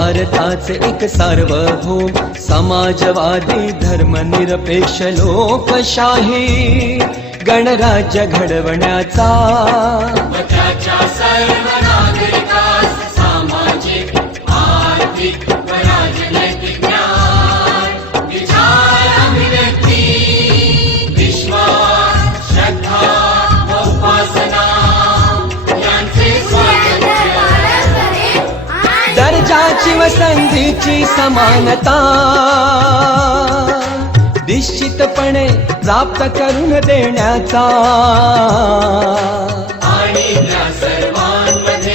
भारताचे एक सार्वभौम समाजवादी धर्मनिरपेक्ष लोकशाही गणराज्य घडवण्याचा त्याच्या सर्व नागरिकास सामाजिक आर्थिक व राजनैतिक ज्ञान विचार अभिव्यक्ती विश्वास श्रद्धा व उपासना यांचे स्वातंत्र्य दर्जाची व संधीची समानता निश्चितपणे प्राप्त करून देण्याचा आणि त्या सर्वांमध्ये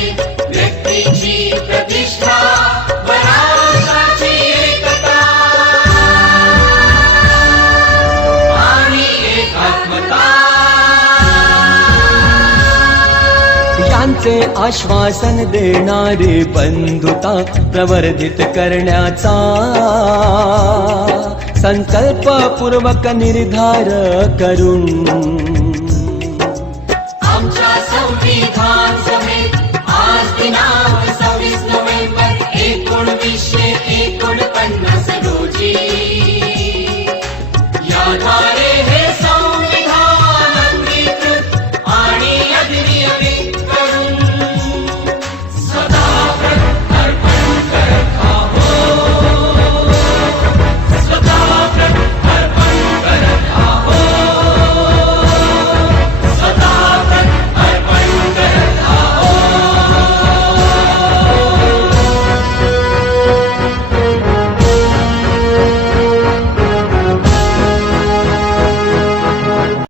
व्यक्तीची प्रतिष्ठा व राष्ट्राची एकता आणि एकात्मता यांचे आश्वासन देणारी बंधुता प्रवर्धित करण्याचा संकल्पपूर्वक निर्धार करून